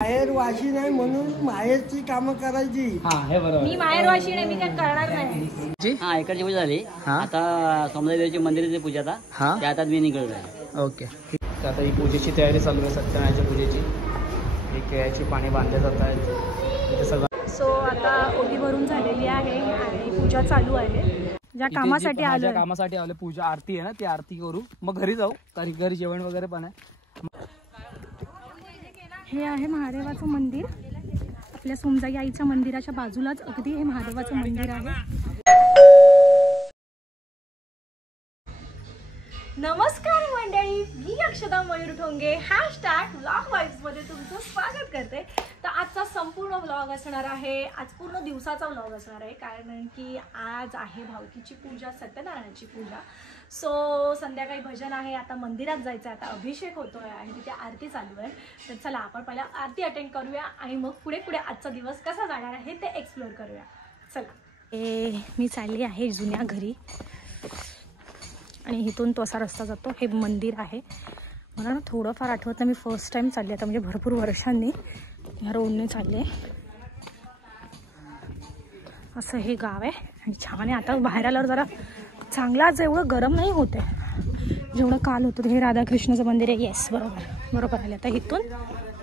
माहेर वाशी नाही म्हणून माहेरची कामं करायची. हे बरोबर. मी माहेर वाशी नाही, मी काय करणार नाही. हा इकडची पूजा झाली. आता सोमदेवीची मंदिराची पूजा आता त्या आता मी निघालो. ओके. आता ही पूजेची तयारी चालू आहे, सत्यनारायणच्या पूजेची. ही केळ्याची पाणी बांधले जात आहेत सगळं. सो आता ओटी भरून झालेली आहे आणि पूजा चालू आहे. ज्या कामासाठी आलो पूजा आरती आहे ना, ती आरती करू मग घरी जाऊ, कारण घरी जेवण वगैरे पण आहे. हे आहे महादेवाचं मंदिर. आपल्या सोमजाई आईच्या मंदिराच्या बाजूलाच अगदी हे महादेवाचं मंदिर आहे. नमस्कार मंडळी, मी अक्षदा मयूर ठोंगे #व्लॉग वाईब्स मध्ये तुमचं स्वागत करते. तर आजचा संपूर्ण व्लॉग असणार आहे, आज पूर्ण दिवसाचा व्लॉग असणार आहे, कारण की आज आहे भावकीची पूजा, सत्यनारायणाची पूजा. सो संध्याकाळी भजन आहे, आता मंदिरात जायचं आहे, आता अभिषेक होतोय आणि तिथे आरती चालू आहे. तर चला आपण पहिला आरती अटेंड करूया आणि मग पुढे पुढे आजचा दिवस कसा जाणार आहे ते एक्सप्लोर करूया. चला. मी चालली आहे जुन्या घरी आणि इथून तो असा रस्ता जातो. हे मंदिर आहे. मला ना थोडंफार आठवत नाही, मी फर्स्ट टाइम चालली आता, म्हणजे भरपूर वर्षांनी ह्या रोडने चालले. असं हे गाव आहे आणि छान आहे. आता बाहेर आल्यावर जरा चांगलाच एवढं गरम नाही होते जेवढं काल होतं. हे राधाकृष्णाचं मंदिर आहे. येस, बरोबर आले. आता इथून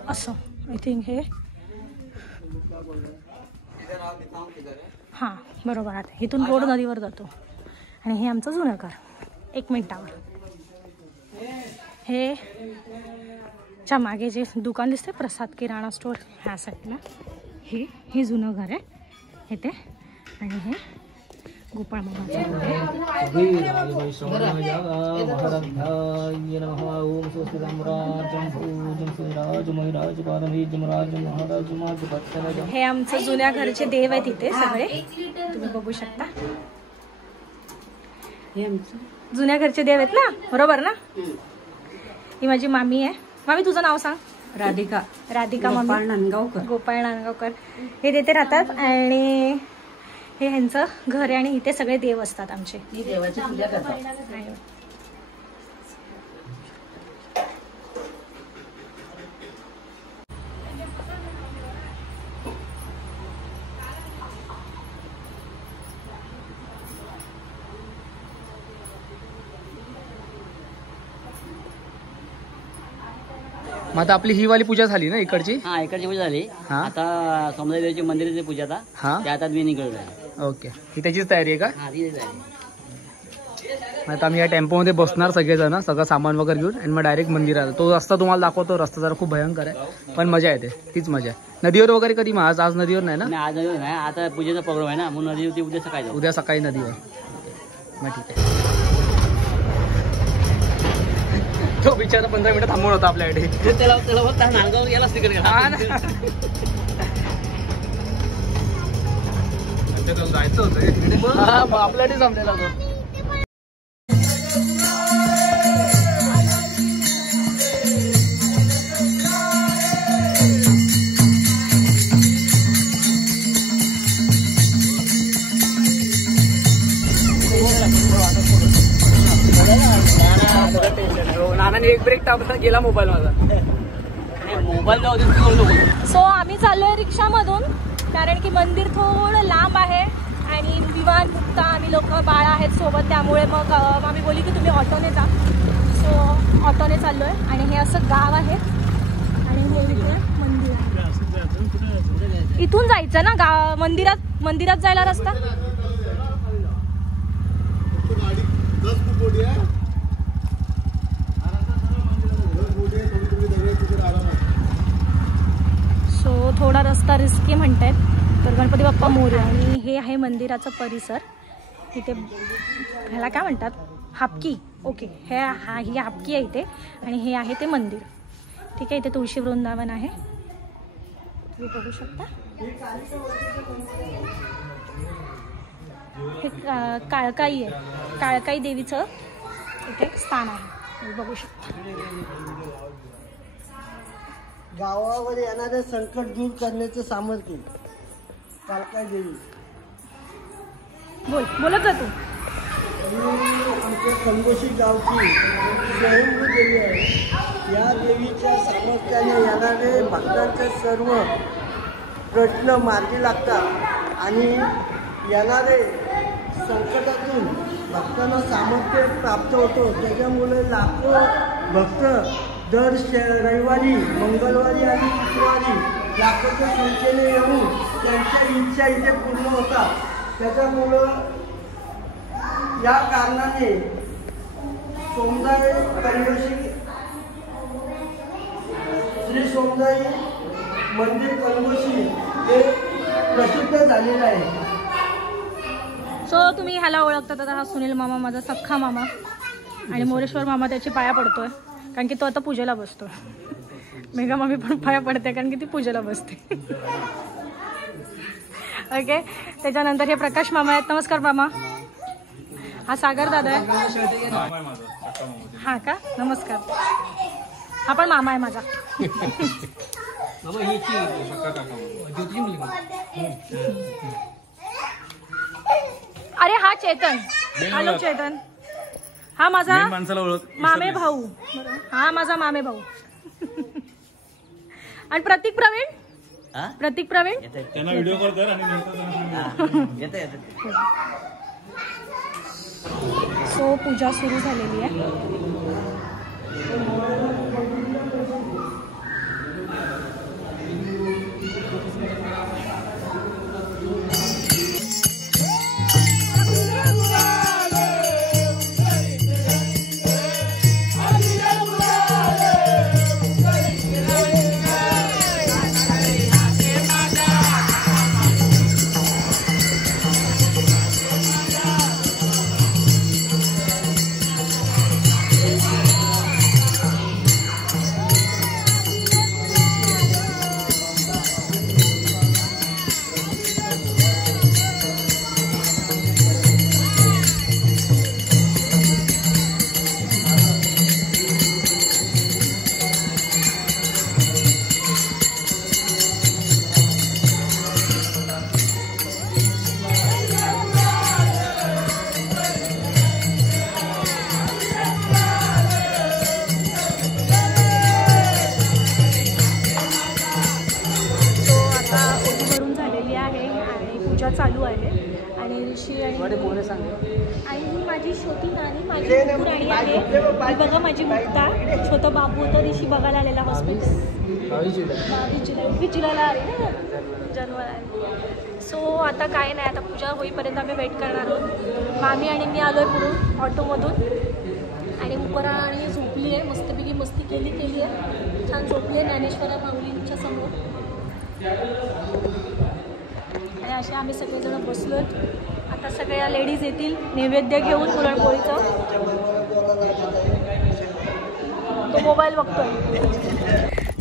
असं आय थिंक हे हां बरोबर. आता इथून रोड नदीवर जातो आणि हे आमचं जुनं घर. 1 मिनिटावर हे च्या मागे जे दुकान दिसते प्रसाद किराणा स्टोर, ह्या साईडला हे जुनं घर आहे इथे. आणि हे गोपाळ मामाचं घर आहे. हे आमचं जुन्या घरचे देव आहेत इथे सगळे, तुम्ही बघू शकता. जुन्या घरचे देव आहेत ना, बरोबर ना. ही माझी मामी आहे. मामी तुझं नाव सांग. राधिका मामी गोपाळ नांदगावकर. हे तिथे राहतात आणि हे ह्यांचं घर आहे आणि इथे सगळे देव असतात आमचे. देवाची पूजा करतात. मग आता आपली ही वाली पूजा झाली ना इकडची. इकडची पूजा झाली. आता सोमदेवीची मंदिराची पूजा आता त्या आता मी निघालो. ओके. ही त्याचीच तयारी आहे का. ती तयारी. आता आम्ही या टेम्पोमध्ये बसणार सगळेजण, सगळं सामान वगैरे घेऊन, आणि मग डायरेक्ट मंदिरात. तो रस्ता तुम्हाला दाखवतो. रस्ता जरा खूप भयंकर आहे पण मजा येते, तीच मजा आहे. नदीवर वगैरे कधी मग आज नदीवर नाही ना. आज नदीवर नाही, आता पूजेचा प्रोग्राम आहे ना, म्हणून नदीवरती उद्या सकाळी नदीवर. मग ठीक आहे. तो बिचारा 15 मिनिटं थांबून होता आपल्याकडे. त्याला नांदगाव गेलाच तिकडे. जायचं होतं आपल्याकडे जमलेला तो. नानाने एक ब्रेक टाकला, गेला मोबाईल माझा. सो आम्ही चाललोय रिक्षामधून, कारण की मंदिर थोडं लांब आहे आणि विमान मुक्त आम्ही लोक बाळा आहेत सोबत, त्यामुळे मग आम्ही बोलली की तुम्ही ऑटोने जा. सो ऑटोने चाललोय आणि हे असं गाव आहे आणि हे इथे मंदिर आहे. इथून जायचं ना गाव, मंदिरात जायला रस्ता. सो थोडा रस्ता रिस्की म्हणतायत, तर गणपती बाप्पा मोरया. आणि हे आहे मंदिराचं परिसर. इथे ह्याला काय म्हणतात, हापकी. ओके, ही हापकी आहे इथे आणि हे आहे ते मंदिर. ठीक आहे. इथे तुळशी वृंदावन आहे, तुम्ही बघू शकता. हे काळकाई आहे, काळकाई देवीचं इथे स्थान आहे, तुम्ही बघू शकता. गावावर येणारे संकट दूर करण्याचे सामर्थ्य काळकाई देवी. बोलत जा तू. आमच्या कंगोशी गावची स्वयंभू देवी आहे. या देवीच्या सामर्थ्याने येणारे भक्तांचे सर्व प्रश्न मार्गी लागतात आणि येणारे संकटातून भक्तांना सामर्थ्य प्राप्त होतो. त्याच्यामुळे लाखो भक्त दर रविवारी, मंगळवारी आणि शुक्रवारी लाखोच्या संख्येने येऊन त्यांच्या इच्छा इथे पूर्ण होतात. त्याच्यामुळं या कारणाने सोमदाई कलवशी श्री सोमदाई मंदिर कलवशी हे प्रसिद्ध झालेलं आहे. सो तुम्ही ह्याला ओळखतात आता, हा सुनील मामा माझा सख्खा मामा आणि मोरेश्वर मामा त्याची पाया पडतोय कारण की तो आता पूजेला बसतो. मेघा मामी पण पाया पडते कारण की ती पूजेला बसते. ओके, त्याच्यानंतर हे प्रकाश मामा आहेत. नमस्कार मामा. हा सागर दादा आहे. हा का, नमस्कार. हा पण मामा आहे माझा. अरे हा चेतन. हॅलो चेतन. हा माझा मामे भाऊ. हा माझा मामे भाऊ. आणि प्रतीक प्रवीण. प्रतीक प्रवीण त्यांना व्हिडिओ कॉल कर आणि येते. सो पूजा सुरू झालेली आहे. चालू आहे आणि ऋषी आणि ही माझी छोटी नानी, माझी राणी आहे. ही बघा माझी मुक्ता. छोटा बाबू होता ऋषी बघायला आलेला हॉस्पिटल 22 जुलैला आले ना जानेवारी आहे. सो आता काय नाही, आता पूजा होईपर्यंत आम्ही वेट करणार आहोत. मामी आणि मी आलो आहे पुढून ऑटोमधून आणि उपरा आणि झोपली आहे. मस्तपैकी मस्ती केली आहे, छान झोपली आहे ज्ञानेश्वरा माऊलींच्या समोर. आणि असे आम्ही सगळेजण बसलो. आता सगळ्या लेडीज येतील नैवेद्य घेऊन पुरणपोळीचं. तो मोबाईल बघतोय.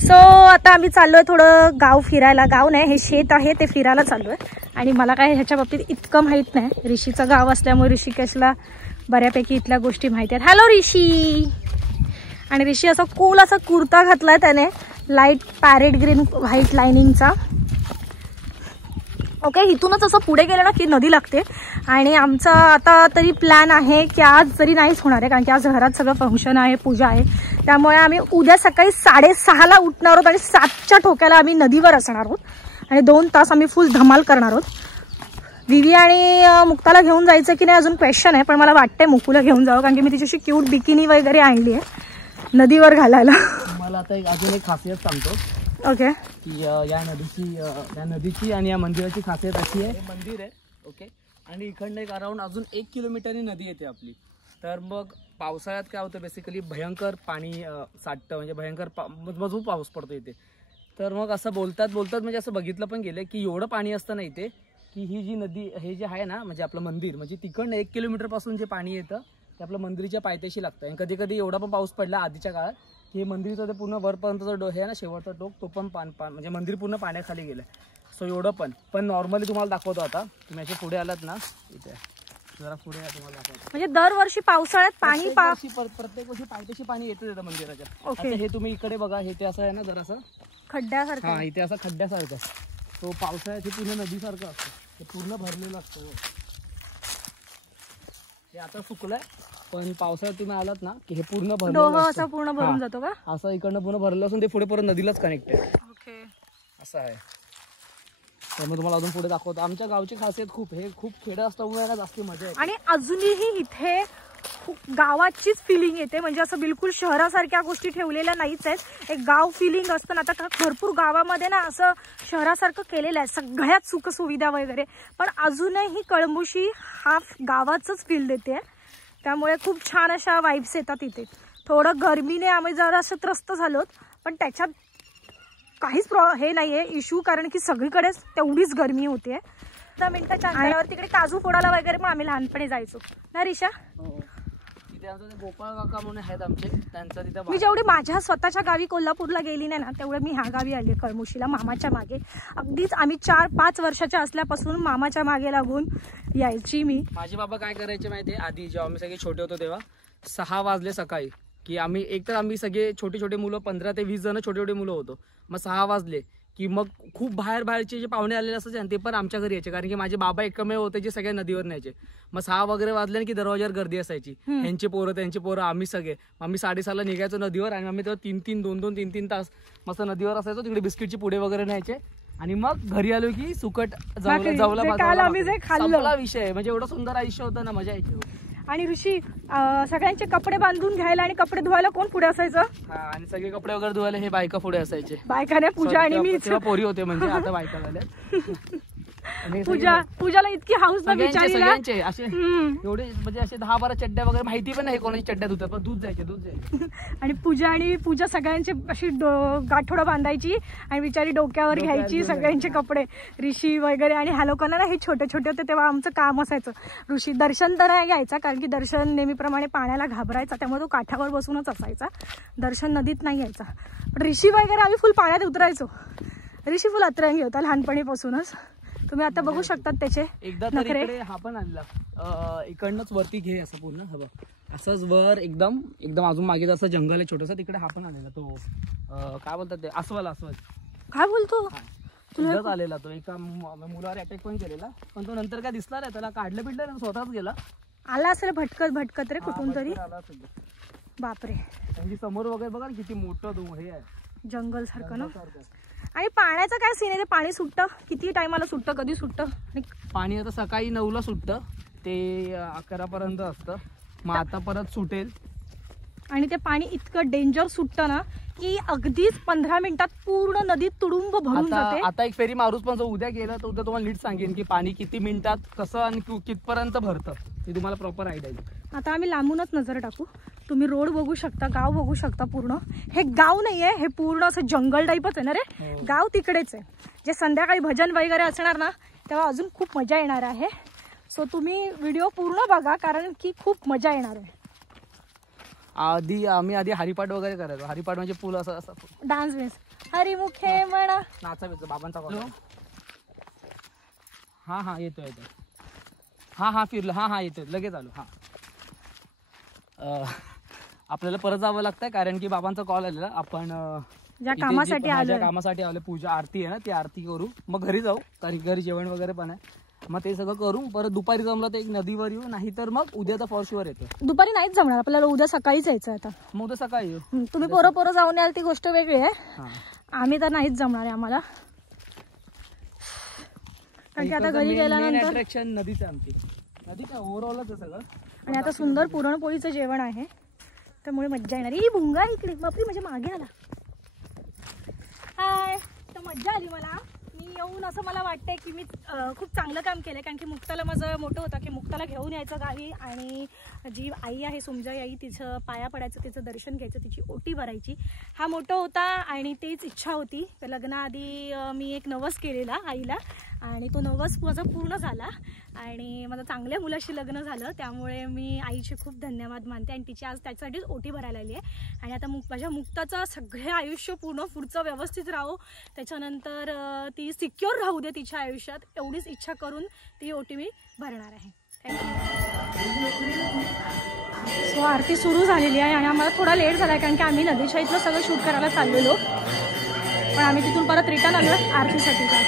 सो आता आम्ही चाललो आहे थोडं गाव फिरायला. गाव नाही, हे शेत आहे, ते फिरायला चाललो आहे. आणि मला काय ह्याच्या बाबतीत इतकं माहीत नाही. ऋषीचं गाव असल्यामुळे ऋषिकेशला बऱ्यापैकी इथल्या गोष्टी माहिती आहेत. हॅलो ऋषी. आणि ऋषी असा कूल असा कुर्ता घातलाय त्याने, लाईट पॅरेट ग्रीन व्हाईट लाइनिंगचा. ओके, इथूनच असं पुढे गेलं ना की नदी लागते. आणि आमचा आता तरी प्लॅन आहे की आज जरी नाहीच होणार आहे कारण की आज घरात सगळं फंक्शन आहे, पूजा आहे. त्यामुळे आम्ही उद्या सकाळी 6:30ला उठणार आहोत आणि 7च्या ठोक्याला आम्ही नदीवर असणार आहोत आणि 2 तास आम्ही फुल धमाल करणार आहोत. विवी आणि मुक्ताला घेऊन जायचं की नाही अजून क्वेश्चन आहे, पण मला वाटतंय मुकुला घेऊन जावं कारण की मी तिच्याशी क्यूट बिकिनी वगैरे आणली आहे नदीवर घालायला. मला आता अजून एक खासियत सांगतो. ओके, की या नदीची आणि या मंदिराची खासियत अशी आहे, मंदिर आहे ओके, आणि इकडनं एक अराउंड अजून 1 किलोमीटरनी नदी येते आपली. तर मग पावसाळ्यात काय होतं बेसिकली भयंकर पाणी साठतं, म्हणजे भयंकर मजबूत पाऊस पडतो इथे. तर मग असं बोलतात म्हणजे असं बघितलं पण गेलं की एवढं पाणी असतं ना इथे की ही जी नदी हे जे आहे ना म्हणजे आपलं मंदिर, म्हणजे तिकडनं 1 किलोमीटरपासून जे पाणी येतं ते आपलं मंदिराच्या पायथ्याशी लागतं. आणि कधी कधी एवढा पण पाऊस पडला आधीच्या काळात की हे मंदिरचं ते पूर्ण वरपर्यंतचं हे आहे ना शेवटचा टोक, तो पण म्हणजे मंदिर पूर्ण पाण्याखाली गेलं. सो एवढं पण नॉर्मली तुम्हाला दाखवतो. आता तुम्ही असे पुढे आलात ना, इथे जरा पुढे तुम्हाला दाखवतो. म्हणजे दरवर्षी पावसाळ्यात पाणी प्रत्येक वर्षी पायथ्याशी पाणी येतं तिथं मंदिराच्या. आता हे तुम्ही इकडे बघा, हे ते असं आहे ना जरासं खड्ड्यासारखं. हा, इथे असं खड्ड्यासारखं. तो पावसाळ्यात हे पूर्ण नदीसारखं असतं, ते पूर्ण भरलेलं असतं. हे आता सुकलंय पण पावसाळ्यात तुम्ही आलात ना की हे पूर्ण भरलं डोह असं पूर्ण भरून जातो का? असं इकडनं पूर्ण भरलं असून ते पुढे परत नदीलाच कनेक्टेड ओके. असं आहे. त्यामुळे तुम्हाला अजून पुढे दाखवतो. आमच्या गावची खासियत खूप, हे खूप खेडं असल्यामुळे ना जास्ती मजा येते. आणि अजूनही इथे खूप गावाचीच फिलिंग येते, म्हणजे असं बिलकुल शहरासारख्या गोष्टी ठेवलेल्या नाहीच आहेत. एक गाव फिलिंग असतं ना. आता भरपूर गावामध्ये ना असं शहरासारखं केलेलं आहे, सगळ्यात सुख सुविधा वगैरे, पण अजूनही कळंबुशी हा गावाचंच फील देते. त्यामुळे खूप छान अशा वाईब्स येतात इथे. थोडं गरमीने आम्ही जरा असं त्रस्त झालोत, पण त्याच्यात काहीच हे नाहीये इश्यू, कारण की सगळीकडेच तेवढीच गरमी होते. 10 मिनिटाच्या अंतरावर तिकडे काजू फोडायला वगैरे पण आम्ही लहानपणी जायचो ना रिशा. गोपाळ काका म्हणून आहेत आमचे, त्यांचा तिथे मी जेवढी माझ्या स्वतःच्या गावी कोल्हापूरला गेली नाही ना तेवढं मी ह्या गावी आली कळमुशीला मामाच्या मागे. अगदीच आम्ही 4-5 वर्षाच्या असल्यापासून मामाच्या मागे लागून यायची मी. माझे बाबा काय करायचे माहितीये, आधी जेव्हा आम्ही सगळे छोटे होतो तेव्हा 6 वाजले सकाळी की आम्ही सगळे छोटे छोटे मुलं 15 ते 20 जण छोटे छोटे मुलं होतो. मग 6 वाजले की मग खूप बाहेरचे जे पाहुणे आलेले असायचे ते पण आमच्या घरी यायचे, कारण की माझे बाबा एकमेव होते जे सगळ्या नदीवर न्यायचे. मग 6 वगैरे वाजले की दरवाजावर गर्दी असायची, ह्यांचे पोरं त्यांचे पोरं आम्ही सगळे. आम्ही 6:30ला निघायचो नदीवर आणि आम्ही तेव्हा 2-3 तास मस्त नदीवर असायचो. तिकडे बिस्किटची पुडे वगैरे न्यायचे आणि मग घरी आलो की सुकट जवला विषय. म्हणजे एवढं सुंदर आयुष्य होतं ना, मजा यायची. आणि ऋषी सगळ्यांचे कपडे बांधून घ्यायला आणि कपडे धुवायला कोण पुढे असायचं? आणि सगळे कपडे वगैरे धुवायला हे बायका पुढे असायचे. बायकाने पूजा आणि मी पोरी होते, म्हणजे आता बायका झाल्या. पूजाला इतकी हाऊस सगळ्यांचे असे एवढे म्हणजे असे 10-12 चड्ड्या वगैरे, माहिती पण नाही कोणाची चड्ड्या धुतात, पण दूध जायचे. आणि पूजा सगळ्यांची अशी गाठोडं बांधायची आणि बिचारी डोक्यावर घ्यायची सगळ्यांचे कपडे. ऋषी वगैरे आणि ह्या लोकांना ना हे छोटे छोटे होते तेव्हा आमचं काम असायचं. ऋषी दर्शन तर नाही घ्यायचा, कारण की दर्शन नेहमीप्रमाणे पाण्याला घाबरायचा, त्यामुळे तो काठावर बसूनच असायचा, दर्शन नदीत नाही यायचा. पण ऋषी वगैरे आम्ही फुल पाण्यात उतरायचो. ऋषी फुल अतरंगी होता लहानपणीपासूनच. तुम्ही आता बघू शकतात त्याचे एकदा तर इकडे हा पण आलेला, इकडनंच वरती घे असं पूर्ण हवं असंच वर एकदम अजून मागे असं जंगल आहे छोटस, तिकडे हा पण आलेला. तो काय बोलतात ते अस्वल. काय बोलतो तुझ्याच आलेला तो, एका मुलावर अटॅक पण केलेला, पण तो नंतर काय दिसला नाही, त्याला काढलं पिडलं स्वतःच गेला. आला असेल भटकत रे कुठून तरी. बापरे. त्यांची समोर वगैरे बघा किती मोठं हे आहे, जंगल सारखं ना. आणि पाण्याचं काय सीन आहे, ते पाणी सुटतं किती टायमाला सुटतं, कधी सुटतं? पाणी आता सकाळी 9ला सुटतं ते 11 पर्यंत असतं, मग आता परत सुटेल. आणि ते पाणी इतकं डेंजर सुटतं ना की अगदीच 15 मिनिटात पूर्ण नदी तुडुंब भरून जाते. आता एक फेरी मारूच, पण उद्या गेला तर उद्या तुम्हाला नीट सांगेन की पाणी किती मिनिटात कसं आणि कितपर्यंत भरतं, ते तुम्हाला प्रॉपर आयडिया येईल. आता आम्ही लांबूनच नजर टाकू. तुम्ही रोड बघू शकता, गाव बघू शकता. पूर्ण हे गाव नाहीये, हे पूर्ण असं जंगल टाईपच आहे ना रे. गाव तिकडेच आहे. जे संध्याकाळी भजन वगैरे असणार ना तेव्हा अजून खूप मजा येणार आहे. सो तुम्ही व्हिडिओ पूर्ण बघा, कारण की खूप मजा येणार आहे. आम्ही आधी हरिपाठ वगैरे करायचो. हरिपाठ म्हणजे पूल असं डान्स बेस हरिमुखे म्हणा नाचायचं. बाबांचा कॉल. हा येतोय. हा फिरलो. हा येतोय लगेच आलो. आपल्याला परत जावं लागतंय, कारण की बाबांचा कॉल आलेला. आपण ज्या कामासाठी आलो पूजा आरती आहे ना, ती आरती करू, मग घरी जाऊ, कारण घरी जेवण वगैरे पण आहे. मग ते सगळं करू. परत दुपारी जमलं तर एक नदीवर येऊ, नाही तर मग उद्या तर फॉर शुअर येतो. दुपारी नाहीच जमणार आपल्याला, उद्या सकाळीच यायचं. आता मग उद्या सकाळी येऊ. तुम्ही पोरं जाऊन याल ती गोष्ट वेगळी आहे. आम्ही तर नाहीच जमणार आहे आम्हाला, कारण की आता घरी गेल्यानंतर अट्रॅक्शन नदीचं, आमची नदीचं ओव्हरऑलच आहे सगळं. आणि आता सुंदर पुरणपोळीचं जेवण आहे, त्यामुळे मज्जा येणार. ही भुंगा इकडे बापरी म्हणजे मागे आला. हाय. तर मज्जा आली मला. मी येऊन असं मला वाटतंय की मी खूप चांगलं काम केलं, कारण की मुक्ताला माझं मोठं होतं की मुक्ताला घेऊन यायचं गावी, आणि जी आई आहे सुमजाई आई, तिचं पाया पडायचं, तिचं दर्शन घ्यायचं, तिची ओटी भरायची, हा मोठं होता. आणि तेच इच्छा होती. लग्नाआधी मी एक नवस केलेला आईला, आणि तो नवस माझा पूर्ण झाला आणि माझं चांगल्या मुलाशी लग्न झालं. त्यामुळे मी आईचे खूप धन्यवाद मानते, आणि तिची आज त्याच्यासाठीच ओटी भरायला आली आहे. आणि आता माझ्या मुक्ताचं सगळे आयुष्य पूर्ण पुढचं व्यवस्थित राहो, त्याच्यानंतर ती सिक्युअर राहू दे तिच्या आयुष्यात, एवढीच इच्छा करून ती ओटी मी भरणार आहे. थँक्यू. सो आरती सुरू झालेली आहे आणि आम्हाला थोडा लेट झाला आहे, कारण की आम्ही नदीच्या इथलं सगळं शूट करायला चाललेलो, पण आम्ही तिथून परत रिटर्न आलो आरतीसाठी. का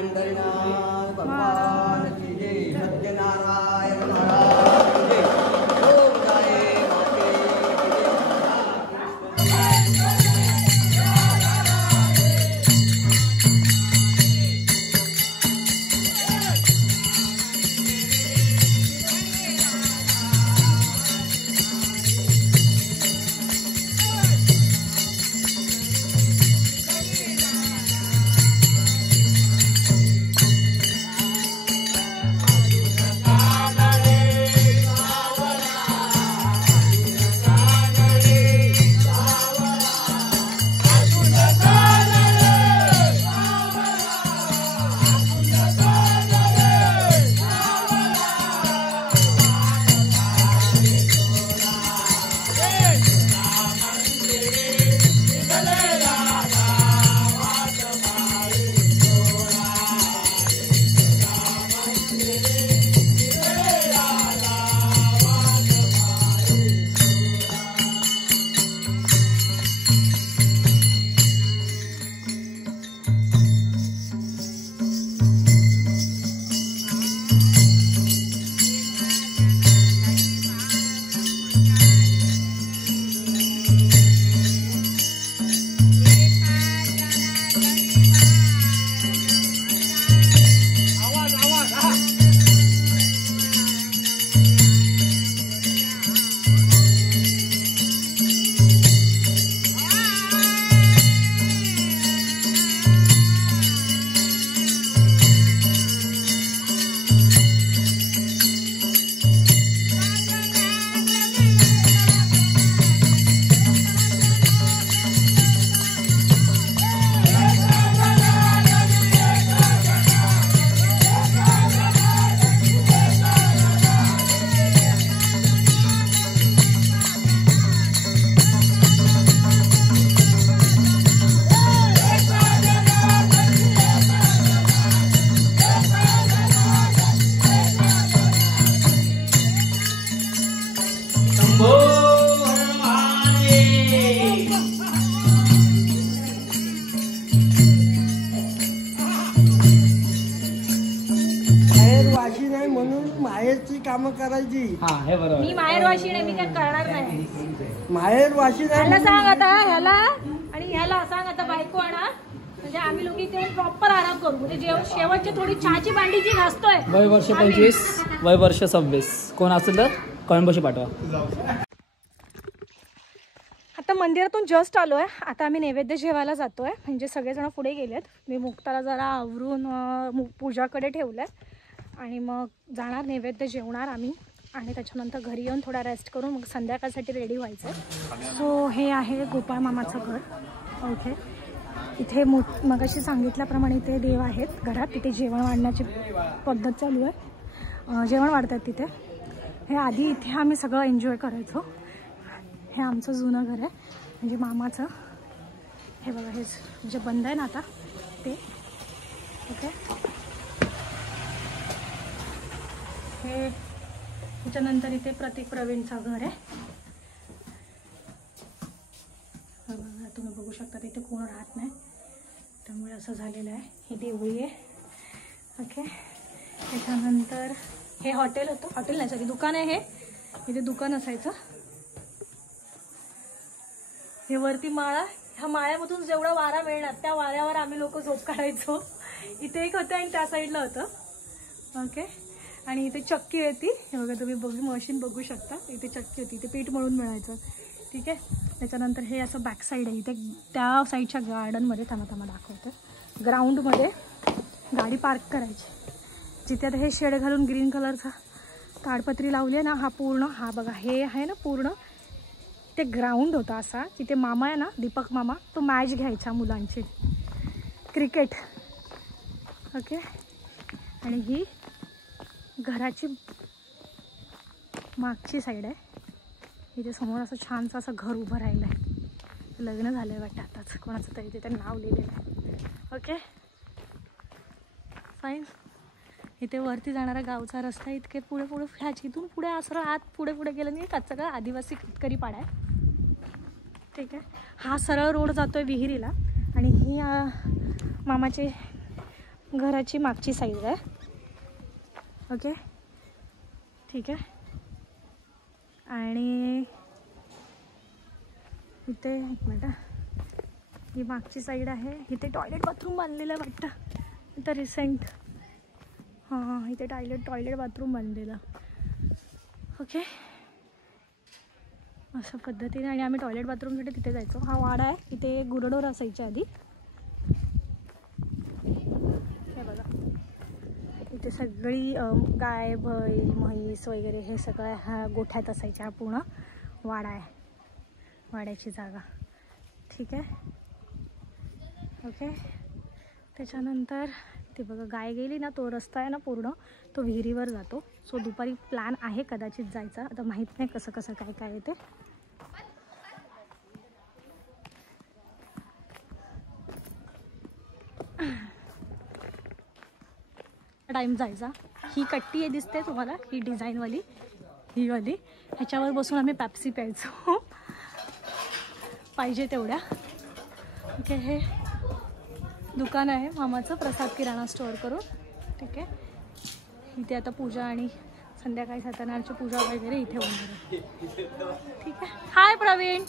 पंढरीनाथ भगवान की जय, सत्यनारायण महाराज की जय, ओम गाये माते की जय. कामं करायची. हा हे बरोबर. मी माहेरवाशी नाही, मी काय करणार नाही. माहेर वाशी ह्याला सांग आता, ह्याला आणि ह्याला सांग आता बायको आणा, म्हणजे आम्ही लोक इथे प्रॉपर आराम करू. म्हणजे जेवण शेवटची थोडी चहाची भांडी जी घासतोय. वय वर्ष 25, वय वर्ष 26. कोण असेल तर कळंबशी पाठवा. आता मंदिरातून जस्ट आलोय. आता आम्ही नैवेद्य जेवायला जातोय. म्हणजे सगळेजण पुढे गेलेत. मी मुक्ताला जरा आवरून पूजाकडे ठेवलंय आणि मग जाणार नैवेद्य जेवणार आम्ही आणि त्याच्यानंतर घरी येऊन थोडा रेस्ट करून मग संध्याकाळसाठी रेडी व्हायचं. सो हे आहे गोपाळ मामाचं घर. ओके, इथे मगाशी सांगितल्याप्रमाणे इथे देव आहेत घरात. तिथे जेवण वाढण्याची पद्धत चालू आहे. जेवण वाढतात तिथे. हे आधी इथे आम्ही सगळं एन्जॉय करायचो. हे आमचं जुनं घर आहे, म्हणजे मामाचं. हे बघा, हे जे बंद आहे ना आता ते. ओके, हे त्याच्यानंतर इथे प्रतीक प्रवीणचं घर आहे. बघा, तुम्ही बघू शकता इथे कोण राहत नाही, त्यामुळे असं झालेलं आहे. ही देवळी आहे. ओके, त्याच्यानंतर हे हॉटेल होतं. हॉटेल नाही, सॉरी, दुकान आहे. हे इथे दुकान असायचं. हे वरती माळा. ह्या माळ्यामधून जेवढा वारा मिळणार त्या वाऱ्यावर आम्ही लोक झोप काढायचो. इथे एक होतं आणि त्या साईडला होतं. ओके, आणि इथे चक्की होती. हे बघा, तुम्ही मशीन बघू शकता. इथे चक्की होती, इथे पीठ मळून मिळायचं. ठीक आहे, त्याच्यानंतर हे असं बॅक साईड आहे. इथे त्या साईडच्या गार्डनमध्ये थांबा दाखवतं. ग्राउंडमध्ये गाडी पार्क करायची. जिथे आता हे शेड घालून ग्रीन कलरचा ताडपत्री लावली आहे ना, हा पूर्ण, हा बघा, हे आहे ना पूर्ण ते ग्राउंड होता असा. तिथे मामा आहे ना, दीपक मामा, तो मॅच घ्यायचा मुलांची, क्रिकेट. ओके, आणि ही घराची मागची साईड आहे. इथे समोर असं छानसं असं घर उभं राहिलं आहे. लग्न झालं आहे वाटतं आताच कोणाचं तरी, तिथे नाव लिहिलेलं आहे. Okay, fine. इथे वरती जाणारा गावचा रस्ता. इतके पुढे ह्याची इथून पुढे असं आत पुढे गेलं नाही का, सगळं आदिवासी शेतकरी पाडा आहे. ठीक आहे, हा सरळ रोड जातोय विहिरीला. आणि ही मामाचे घराची मागची साईड आहे. ओके ठीक आहे. आणि इथे एक मिनिट, ही मागची साईड आहे. इथे टॉयलेट बाथरूम बांधलेलं आहे वाटतं इथं रिसेंट. हां इथे टॉयलेट बाथरूम बांधलेलं. ओके अशा पद्धतीने. आणि आम्ही टॉयलेट बाथरूमसाठी तिथे जायचो. हा वाडा आहे. इथे गुरडोर असायच्या आधी. हे बघा इथे सगळी गाय बैल म्हैस वगैरे हे सगळं हा गोठ्यात असायच्या. हा पूर्ण वाडा आहे, वाड्याची जागा. ठीक आहे. ओके त्याच्यानंतर ते बघा गाय गेली ना, तो रस्ता आहे ना पूर्ण तो विहिरीवर जातो. सो दुपारी प्लॅन आहे कदाचित जायचा. आता माहीत नाही कसं कसं काय काय आहे ते. टाईम जायचा. ही कट्टी आहे दिसते तुम्हाला, ही डिझाईनवाली, ही वाली. ह्याच्यावर बसून आम्ही पेप्सी प्यायचो पाहिजे तेवढ्या. ओके हे दुकान आहे मामाचं, प्रसाद किराणा स्टोअर करून. ठीक आहे. इथे आता पूजा आणि संध्याकाळी सत्यनारायणची पूजा वगैरे इथे होणार आहे. ठीक आहे. हाय प्रवीण.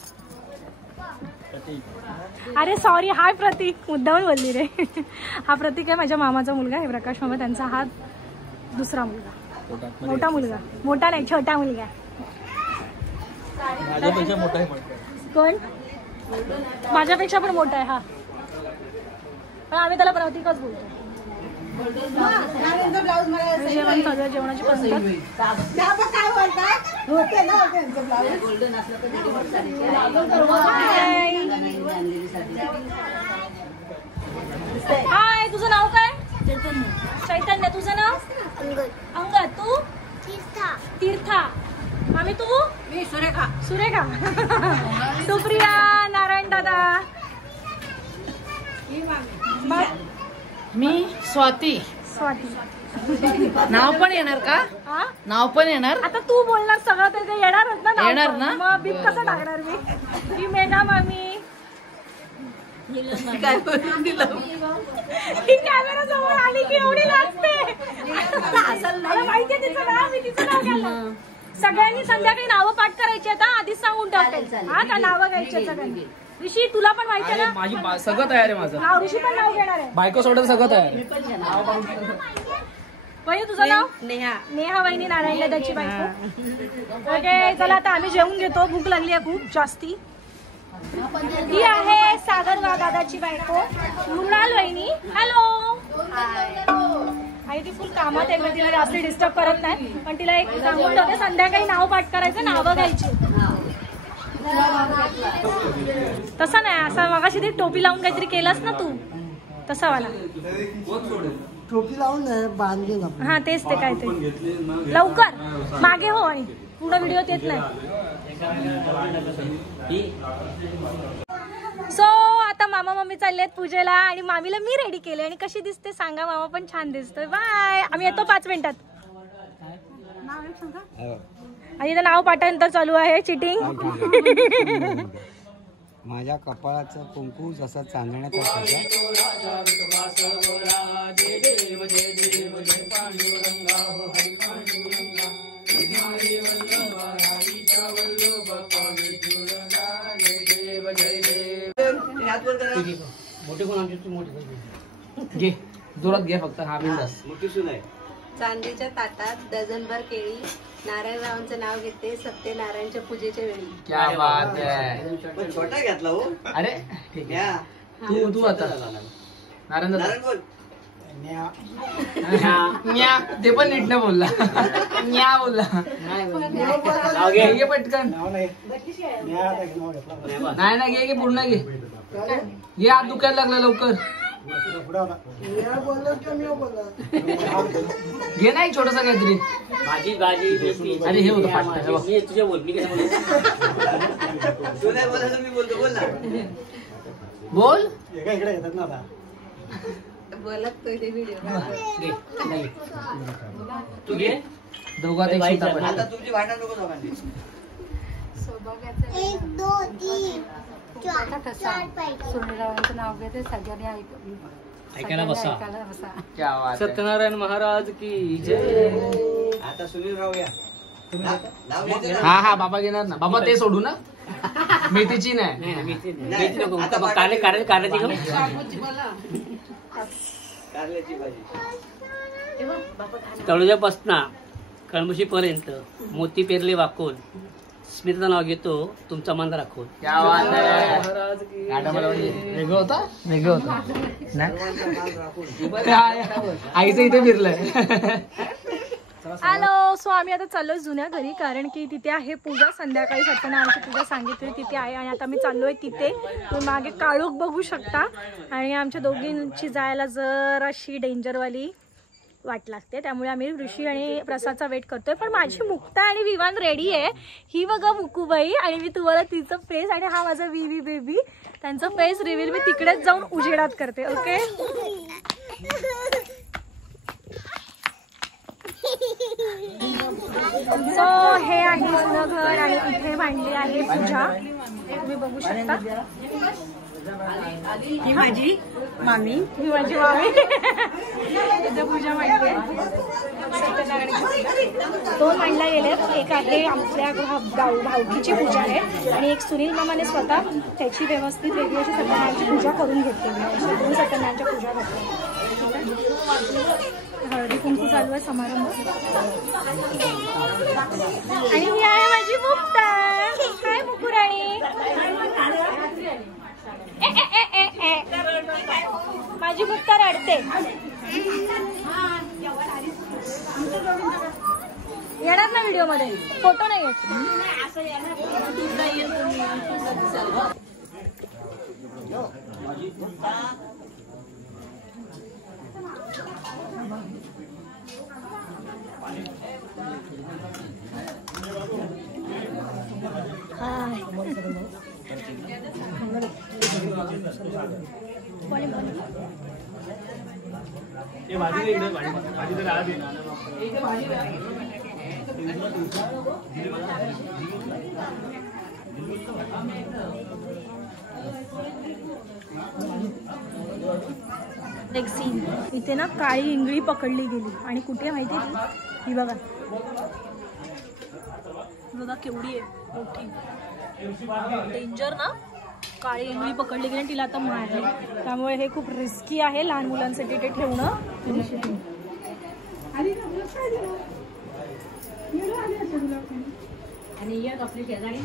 अरे सॉरी, हाय प्रतीक, मुद्दाम बोलली रे. हा प्रतीक आहे माझ्या मामाचा मुलगा आहे, प्रकाश मामा. त्यांचा हा दुसरा मुलगा, मोठा मुलगा. मोठा नाही, छोटा मुलगा. माझ्यापेक्षा मोठा आहे. कोण? माझ्यापेक्षा पण मोठा आहे हा, पण आम्ही त्याला प्रतीकच बोलतो. जेवण सगळं जेवणाची पद्धत. हाय तुझं नाव काय? चैतन्य. तुझं नाव? अंगद. तू? तीर्था. आम्ही तू? मी सुरेखा. सुरेखा. सुप्रिया. नारायण दादा. मी स्वाती. स्वाती. नाव पण येणार का? हा नाव पण येणार? आता तू बोलणार सगळं तर काही येणारच ना. येणार ना? मग बीप कसं टाकणार मी? ही मेघा मामी. ही कॅमेरा समोर आली की एवढी लाजते. मला माहितीये तिचं नाव, मी तिचं नाव घ्यायला. सगळ्यांनी संध्याकाळी नावं पाठ करायची आता, आधीच सांगून टाकते. हा का नावं घ्यायची सगळ्यांनी. ऋषी तुला पण माहिती आहे ना? माझी सगळं तयार आहे माझं नाव. ऋषी पण नाव घेणार आहे. बायको सोडत सगळं तयार आहे. वहिनी तुझं नाव? नेहा. नेहा वहिनी नारायण दादाची बायको. ओके चला आता आम्ही जेवून घेतो, भूक लागली आहे खूप जास्ती. ही आहे सागर दादाची बायको मृणाल वहिनी. हॅलो. आणि ती फुल कामात आहे, मी तिला जास्त डिस्टर्ब करत नाही, पण तिला एक सांगून ठेवते संध्याकाळी नाव पाठ करायचं, नावं घ्यायची. तसं नाही, असं मगाशी ती टोपी लावून काहीतरी केलंस ना तू, तसा वाला टोपी लावून बांधली. हा तेच ते काय ते. लवकर मागे हो आणि पूर्ण व्हिडिओ येत नाही. सो आता मामा मम्मी चालले आहेत पूजेला आणि मामीला मी रेडी केले. आणि कशी दिसते सांगा? मामा पण छान दिसतोय. बाय. आम्ही येतो 5 मिनिटात. आणि इथं नाव पाठांतर चालू आहे. चिटिंग. माझ्या कपाळाचं कुंकू जसं चांदण्यात असायचं. मोठे कोण आमची मोठी घे जोरात घे फक्त. हा बिंदास. मोठी सुन आहे. चांदीच्या ताटात डझनभर केळी. नारायणरावांचं नाव घेते सत्यनारायणच्या पूजेच्या वेळी. क्या बात आहे. छोटा घेतला हो. अरे ठीक आहे. तू आता नारायण दादा. ते पण नीट नाही बोलला. न्या बोलला. घे पटकन. नाही ना, घे पूर्ण घे. घे हात दुखायला लागला लवकर. घे नाही छोटासा काहीतरी. भाजी भाजी. अरे हे होतं पाठ. तुझ्या बोल. मी काय तू नाही बोलायचं, मी बोलतो. बोल ना. बोल. इकडे घेतात ना आता. बोलत तो व्हिडिओ. घे तू घे. दोघात एक सुद्धा आता तुमची वाटा नको दोघांनी. सोनेरावांचं नाव घेते सगळ्यांनी ऐकायला बसा. क्या बात आहे. सत्यनारायण महाराज की जय. आता सुनील राव या लावले हा हा बाबा घेणार ना. बाबा ते सोडू ना. मेथीची नाही. मेथी नको. कारल्याची कारल्याची भाजी तळोजापासना कळमुशी पर्यंत मोती पेरले वाकून स्मितचं नाव घेतो तुमचा मान राखून. क्या बात आहे. वेगळं होतं. वेगळं होतं नाही. आईचं इथे फिरलंय. हॅलो. सो आम्ही आता चाललोय जुन्या घरी, कारण की तिथे आहे पूजा. संध्याकाळी सत्यनारायणची पूजा सांगितली तिथे आहे आणि आता मी चाललोय तिथे. तुम्ही मागे काळोख बघू शकता आणि आमच्या दोघींची जायला जराशी डेंजरवाली वाट लागते, त्यामुळे आम्ही ऋषी आणि प्रसादचा वेट करतोय. पण माझी मुक्ता आणि विवान रेडी आहे. ही बघा मुकुबाई, आणि मी तुम्हाला तिचं फेस आणि हा माझा विवी बेबी, त्यांचं फेस रिव्हील मी तिकडेच जाऊन उजेडात करते. ओके. सो हे आहे जुनं घर आणि इथे मांडली आहे पूजा. तुम्ही बघू शकता. ही माझी मामी. ही माझी मामी. इथे पूजा मांडली आहे. दोन मांडल्या गेल्या. एक आहे आपल्या भावकीची पूजा आहे आणि एक सुनील मामाने स्वतः त्याची व्यवस्थित वेगळी अशी सत्यनारायणची पूजा करून घेतलेली आहे. दोन सत्यनारायणच्या पूजा करते. हळदी कुंकू चालू आहे समारंभ. आणि ही आहे माझी मुक्ता. काय मुकुराणी. माझी मुक्ता रडते. येणार ना व्हिडिओ मध्ये. फोटो नाही येत. एक सीन इथे ना काळी इंगळी पकडली गेली आणि कुठे माहिती ती. ही बघा बघा केवढी आहे मोठी. डेंजर ना. काळी इंगळी पकडली गेली आणि तिला आता मारली. त्यामुळे हे खूप रिस्की आहे लहान मुलांसाठी ते ठेवणं. आणि आपली शेजारी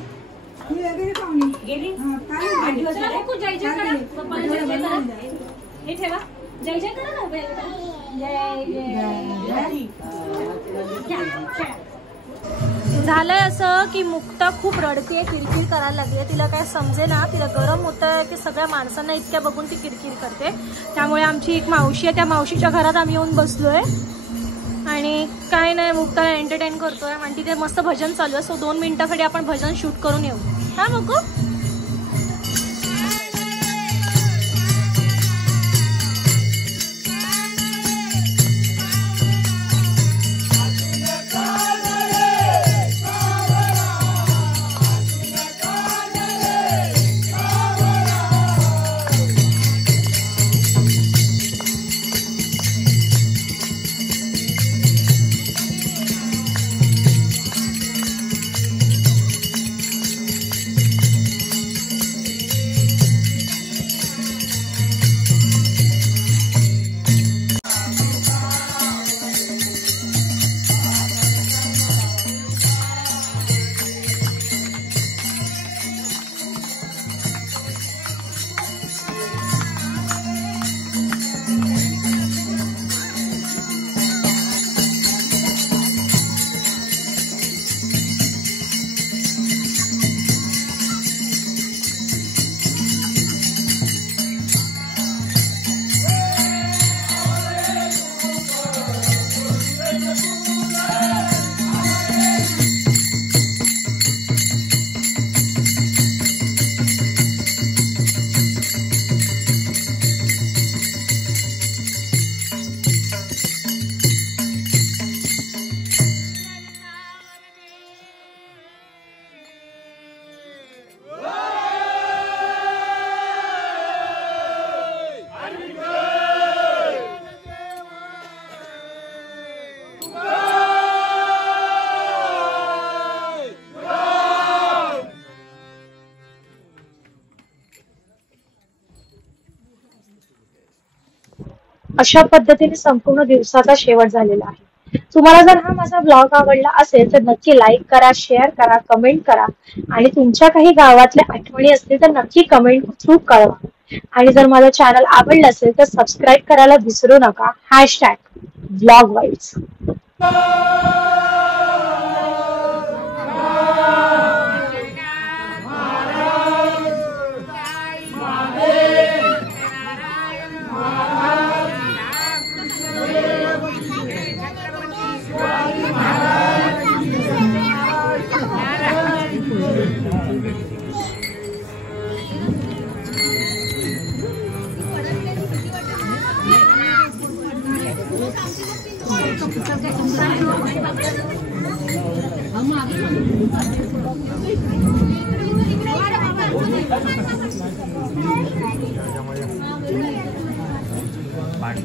हे ठेवा. जय जय करा ना. झालंय असं की मुक्ता खूप रडते, किरकिर करायला लागली. तिला काय समजे ना. तिला गरम होत आहे की सगळ्या माणसांना इतक्या बघून ती किरकिर करते. त्यामुळे आमची एक मावशी आहे, त्या मावशीच्या घरात आम्ही येऊन बसलोय आणि काय नाही मुक्ता एंटरटेन करतोय आणि तिथे मस्त भजन चालू आहे. सो 2 मिनिटासाठी आपण भजन शूट करून येऊ. हा मुकू. अशा पद्धतीने संपूर्ण दिवसाचा शेवट झालेला आहे. तुम्हाला जर हा माझा ब्लॉग आवडला असेल तर नक्की लाईक करा, शेअर करा, कमेंट करा आणि तुमच्या काही गावातल्या आठवणी असतील तर नक्की कमेंट थ्रू कळवा. आणि जर माझं चॅनल आवडलं असेल तर सबस्क्राईब करायला विसरू नका. #vlogvibes. पाठ